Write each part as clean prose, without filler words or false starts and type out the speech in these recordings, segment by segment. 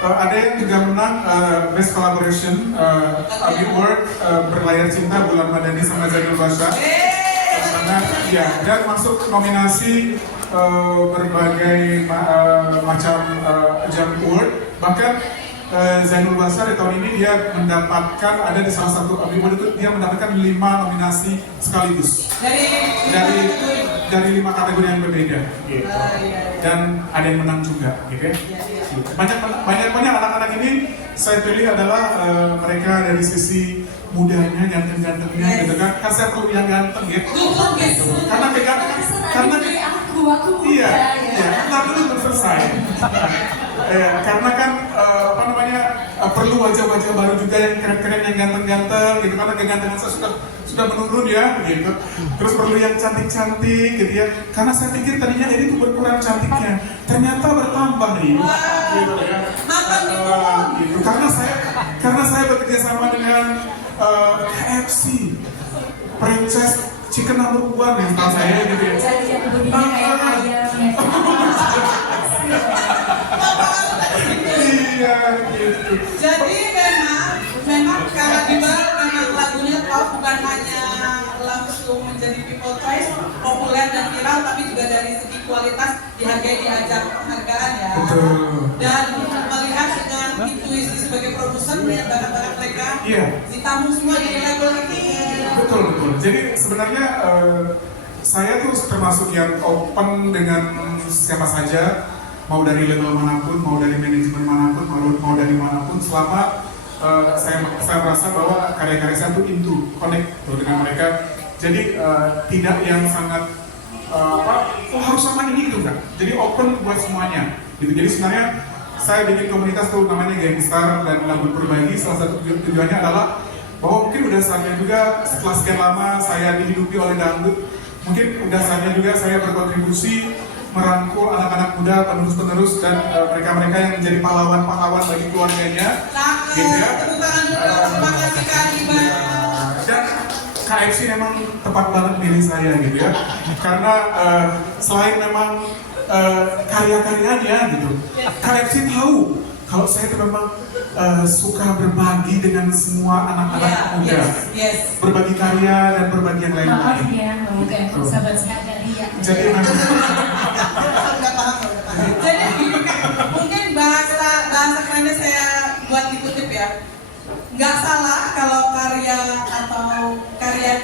Ada yang juga menang Best Collaboration Abi Award Berlayar Cinta Bulan Madani sama Zainul Basha. Karena ya, dan masuk nominasi berbagai macam jam award. Bahkan Zainul Basha di tahun ini dia mendapatkan, ada di salah satu Abi Award itu dia mendapatkan 5 nominasi sekaligus dari 5 kategori yang berbeda gitu. Dan ada yang menang juga gitu ya. Banyak anak-anak ini saya pilih adalah mereka dari sisi mudanya, ganteng-gantengnya gitu kan. Kan saya perlu yang ganteng ya. Karena iya, karena dulu belum selesai. Karena kan perlu wajah-wajah baru juga yang keren-keren, yang ganteng-ganteng gitu. Karena kegantengan saya sudah menurun ya gitu. Terus perlu yang cantik-cantik gitu ya. Karena saya pikir tadinya ini tuh berkurang cantiknya, ternyata bertambah nih gitu ya. Gitu. Karena saya bekerja sama dengan KFC, franchise chicken number one yang tahu saya gitu ya. Iya gitu. Jadi memang karena memang lagunya top bukan hanya langsung menjadi people choice, populer dan viral, tapi juga dari segi kualitas dihargai di ajang penghargaan ya. Betul. Dan melihat dengan intuisi sebagai produser melihat barang-barang mereka, ditamu semua di label ini. Betul. Jadi sebenarnya saya tuh termasuk yang open dengan siapa saja, mau dari label manapun, mau dari manajemen manapun, mau dari manapun, selama saya merasa bahwa karya-karya saya tuh connect dengan mereka. Jadi tidak yang sangat harus sama ini gitu kan. Jadi open buat semuanya. Gitu. Jadi sebenarnya saya bikin komunitas tuh namanya Gangstar dan Lagu Berbagi. Salah satu tujuannya adalah bahwa mungkin udah saatnya juga setelah sekian lama saya dihidupi oleh dangdut, mungkin udah saatnya juga saya berkontribusi merangkul anak-anak muda, penerus-penerus dan mereka-mereka yang menjadi pahlawan-pahlawan bagi keluarganya. Gitu ya. Terima kasih Kak Iba. Dan KFC memang tepat banget milih saya gitu ya. Karena selain memang karya-karyanya gitu, KFC tahu kalau saya itu memang suka berbagi dengan semua anak-anak muda. Berbagi karya dan berbagi yang lain-lain. Maaf ya, bukan sahabat saya dari ya. Jadi memang Jadi mungkin bahasa kerennya saya buat dikutip ya. Nggak salah kalau karya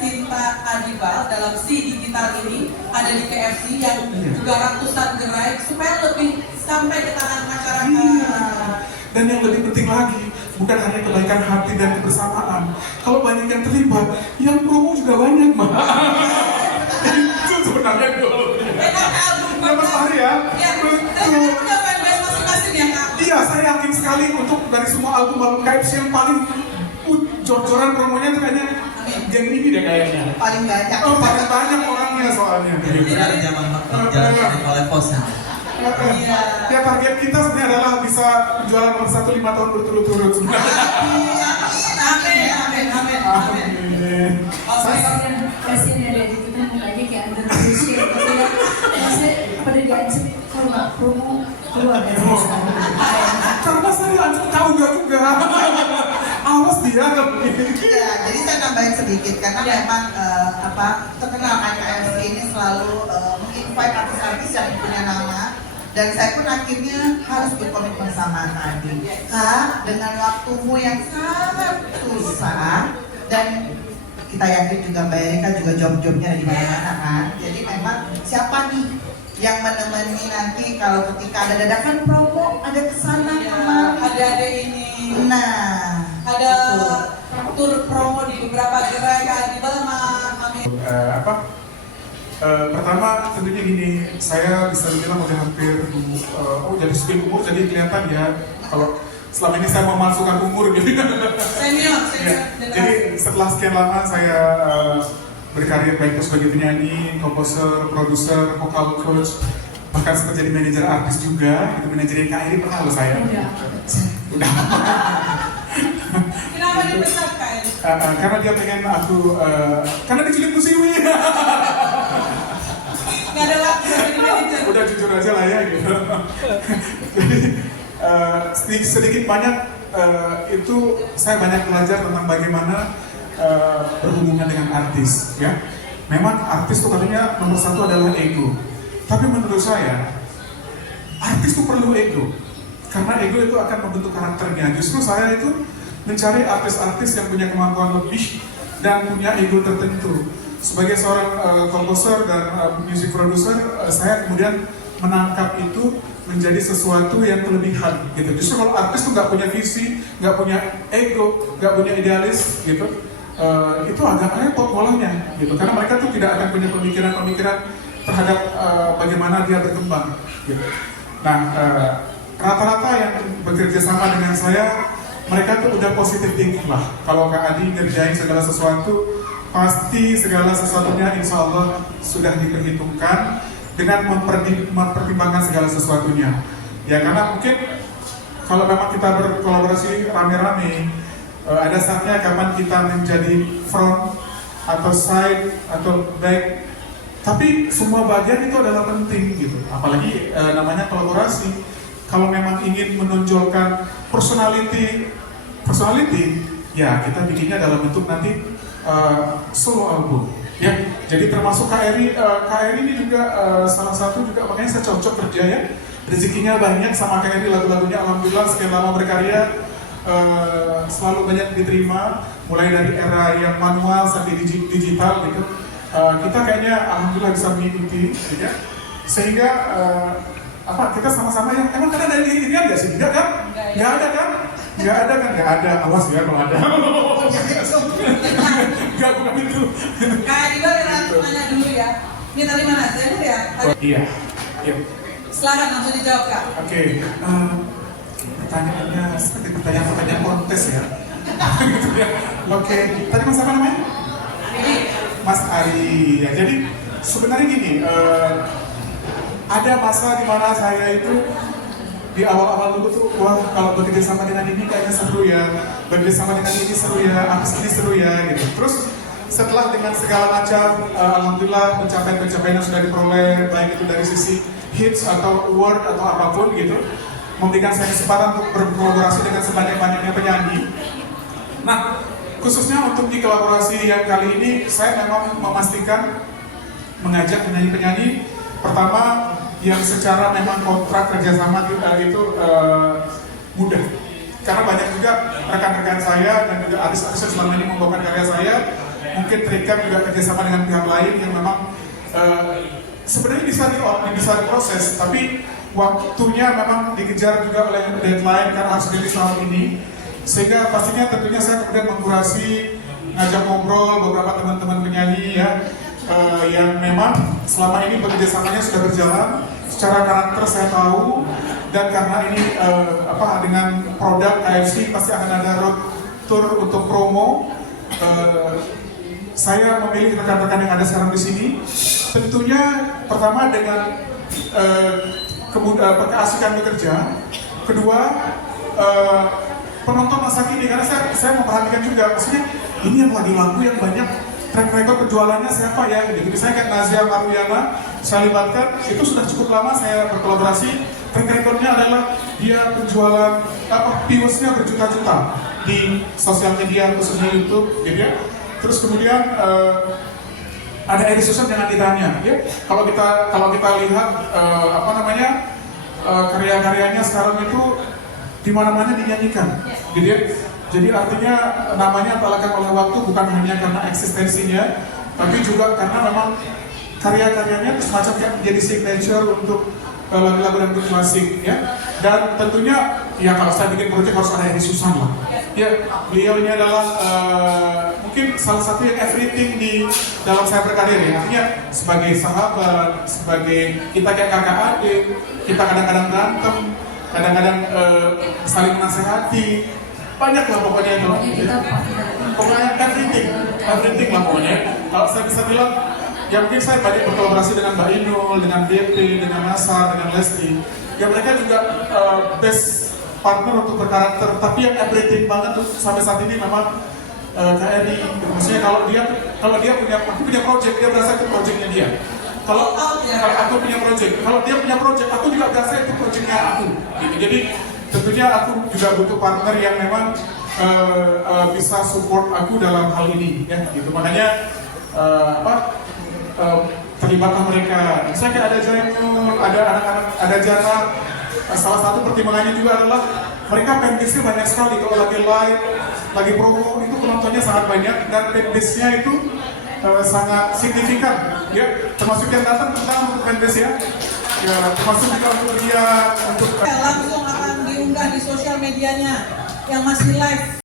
cinta Adibal dalam si digital ini ada di KFC yang juga ratusan gerai supaya lebih sampai ke tangan masyarakat. Dan yang lebih penting lagi, bukan hanya kebaikan hati dan kebersamaan. Kalau banyak yang terlibat, yang promo juga banyak, Mbak. Itu sebenarnya dulu. Ya, Mas Fahri ya. Betul. Punya fanbase masing-masing ya, Kak? Iya, saya yakin sekali untuk dari semua album KFC yang paling jor-joran promonya itu kayaknya yang ini deh kayaknya. Paling banyak. Paling banyak orangnya soalnya. Dari zaman oleh posnya. Ya target kita sebenarnya adalah bisa jualan nomor 1 5 tahun berturut-turut sebenarnya. Amin. Kasihan ya dari kita mulanya kayak under pressure gitu ya. Maksudnya pada diancam kalau nggak promo keluar dari sana. Karena saya tahu gak juga. Awas dia nggak begini. Ya, jadi saya nambahin sedikit karena memang terkenal KFC ini selalu menginvite artis-artis yang punya nama. Dan saya pun akhirnya harus berkomitmen sama Adi. Kak, dengan waktumu yang sangat susah dan kita yakin juga Mbak Erika juga job-jobnya di mana-mana kan. Jadi memang siapa nih yang menemani nanti kalau ketika ada dadakan promo, ada kesana kemari, Ada ini. Nah, Ada tur promo di beberapa gerai Kak Adibal sama Mami. Pertama tentunya gini, saya bisa bilang udah hampir jadi segini umur, jadi kelihatan ya kalau selama ini saya memasukkan umur gitu. Senior. Ya, jadi setelah sekian lama saya berkarir baik sebagai penyanyi, komposer, produser, vocal coach, bahkan sempat jadi manajer artis juga. Itu manajerin Kak Eri pernah loh saya. Udah. Kenapa dipecat Kak Eri? Karena dia pengen aku, karena diculik Bu Siwi. Nggak ada waktu jadi manajer. Udah jujur aja lah ya gitu. sedikit banyak itu saya banyak belajar tentang bagaimana berhubungan dengan artis, ya. Memang artis itu katanya nomor satu adalah ego. Tapi menurut saya artis itu perlu ego, karena ego itu akan membentuk karakternya. Justru saya itu mencari artis-artis yang punya kemampuan lebih dan punya ego tertentu. Sebagai seorang komposer dan music producer, saya kemudian menangkap itu menjadi sesuatu yang kelebihan gitu. Justru kalau artis tuh nggak punya visi, nggak punya ego, nggak punya idealis gitu, itu agak repot polanya gitu. Karena mereka tuh tidak akan punya pemikiran-pemikiran terhadap bagaimana dia berkembang gitu. Nah, rata-rata yang bekerja sama dengan saya, mereka tuh udah positive thinking lah. Kalau Kak Adi ngerjain segala sesuatu, pasti segala sesuatunya insya Allah sudah diperhitungkan dengan mempertimbangkan segala sesuatunya. Ya karena mungkin kalau memang kita berkolaborasi rame-rame, ada saatnya kapan kita menjadi front atau side atau back, tapi semua bagian itu adalah penting gitu. Apalagi namanya kolaborasi. Kalau memang ingin menonjolkan personality, ya kita bikinnya dalam bentuk nanti solo album. Ya, jadi termasuk KRI ini juga salah satu juga, makanya saya cocok kerja ya. Rezekinya banyak sama KRI, lagu-lagunya alhamdulillah sekian lama berkarya selalu banyak diterima, mulai dari era yang manual sampai digital gitu. Kita kayaknya alhamdulillah bisa mengikuti, gitu ya. Sehingga kita sama-sama ya. Emang kan ada ini nggak sih? Enggak kan? Nggak ada kan? Nggak ada kan? Nggak ada. Awas ya kalau ada. Nggak, bukan itu. Kayak di luar nanya dulu ya. Ini tadi mana? Saya dulu ya. Iya. Silakan langsung dijawab Kak. Oke. Pertanyaannya seperti pertanyaan kontes ya. Gitu ya. Oke. Tadi Mas apa namanya? Mas Ari. Ya, jadi sebenarnya gini. Ada masa di mana saya itu di awal-awal dulu tuh, wah kalau bekerja sama dengan ini kayaknya seru ya, bekerja sama dengan ini seru ya, artis ini seru ya gitu. Terus setelah dengan segala macam, alhamdulillah pencapaian yang sudah diperoleh, baik itu dari sisi hits atau award atau apapun gitu, memberikan saya kesempatan untuk berkolaborasi dengan sebanyak-banyaknya penyanyi. Nah, khususnya untuk di kolaborasi yang kali ini, saya memang memastikan mengajak penyanyi-penyanyi pertama yang secara memang kontrak kerjasama itu mudah, karena banyak juga rekan-rekan saya dan juga artis-artis yang selama ini membawakan karya saya mungkin terikat juga kerjasama dengan pihak lain yang memang sebenarnya bisa diproses, tapi waktunya memang dikejar juga oleh deadline karena harus rilis tahun ini, sehingga pastinya tentunya saya kemudian mengkurasi, ngajak ngobrol beberapa teman-teman penyanyi ya. Yang memang selama ini bekerjasamanya sudah berjalan, secara karakter saya tahu, dan karena ini dengan produk KFC pasti akan ada road tour untuk promo. Saya memilih rekan-rekan yang ada sekarang di sini. Tentunya pertama dengan keasikan bekerja, kedua penonton masa kini, karena saya memperhatikan juga, maksudnya ini yang lagi lagu yang banyak track record penjualannya siapa ya gitu. Misalnya kayak Nazia Marwiana saya libatkan, itu sudah cukup lama saya berkolaborasi. Track recordnya adalah dia penjualan viewersnya berjuta-juta di sosial media khususnya YouTube gitu ya. Terus kemudian ada Edi Susan dengan ditanya ya. Kalau kita lihat karya-karyanya sekarang itu di mana-mana dinyanyikan gitu ya. Jadi artinya namanya entahkan oleh waktu, bukan hanya karena eksistensinya, tapi juga karena memang karya-karyanya itu semacam yang menjadi signature untuk lagu-lagu dan klasik ya. Dan tentunya ya kalau saya bikin proyek harus ada Edi Susan lah. Ya, beliau ini adalah mungkin salah satu yang everything di dalam saya berkarir ya. Artinya sebagai sahabat, sebagai kita kayak kakak adik, kita kadang-kadang berantem, kadang-kadang saling menasehati. Banyak lah pokoknya itu. Pokoknya everything lah pokoknya. Kalau saya bisa bilang, ya mungkin saya banyak berkolaborasi dengan Mbak Inul, dengan BP, dengan Nasar, dengan Lesti. Ya mereka juga best partner untuk berkarakter. Tapi yang everything banget tuh sampai saat ini memang Kak Edi. Maksudnya kalau dia punya project, dia berasa itu projectnya dia. Kalau aku punya project, kalau dia punya project, aku juga berasa itu projectnya aku. Gitu. Jadi tentunya aku juga butuh partner yang memang bisa support aku dalam hal ini, ya gitu. Makanya terlibatlah mereka. Misalnya kayak ada Jainul, ada anak-anak, ada Jana. Salah satu pertimbangannya juga adalah mereka fanbase-nya banyak sekali. Kalau lagi live, lagi promo itu penontonnya sangat banyak dan fanbase-nya itu sangat signifikan. Ya, termasuk yang datang tentang untuk fanbase ya. Ya, termasuk juga untuk dia untuk Langsung akan diunggah di sosial medianya yang masih live.